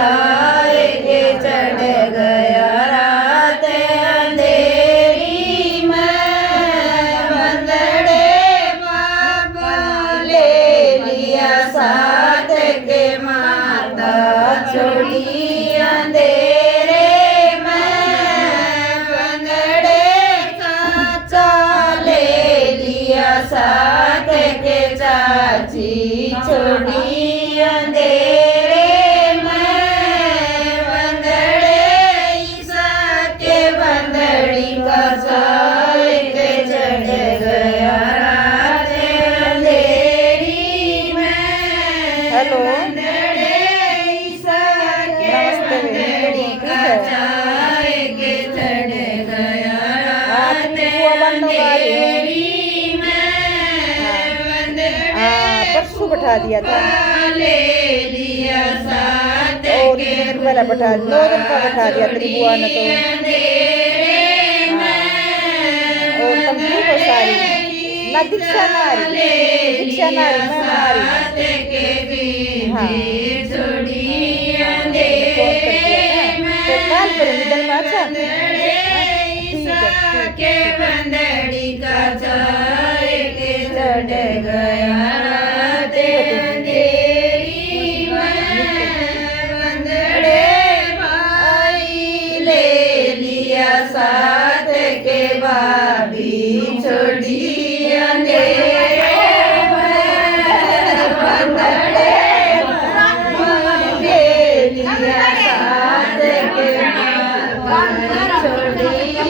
चाय के चढ़ गया रात अंधेरी में बंदड़े बाबा ले लिया साथ के माता छोड़ी अंधेरे में बंदड़े चाचा ले लिया साथ के चाची छोड़ी अंधेरे में बंदड़े ईसा के बंदड़ी का चाय के चढ़ गया रात अंधेरी में हेलो बंदड़े ईसा के बंदड़ी का चाय के चढ़ गया रात अंधेरी में परसों बैठा दिया था ले लिया साथ और 3 दिन पहले बैठा 9 दिन का बैठा दिया तेरी बुआ ने तो और तुम ठीक हो सारी ना दीक्षा ना आ रही दीक्षा ना आ रही मैं आ रही हाँ फोन कर दिया था तो कल करूँगी दिन में अच्छा के बंदड़ी का चाय के चढ़ गया रात अंधेरी में बंदड़े भाई ले लिया साथ के भाभी छोड़ी अंधेरे में बंदड़े भाई ले लिया साथ के भाभी छोड़ी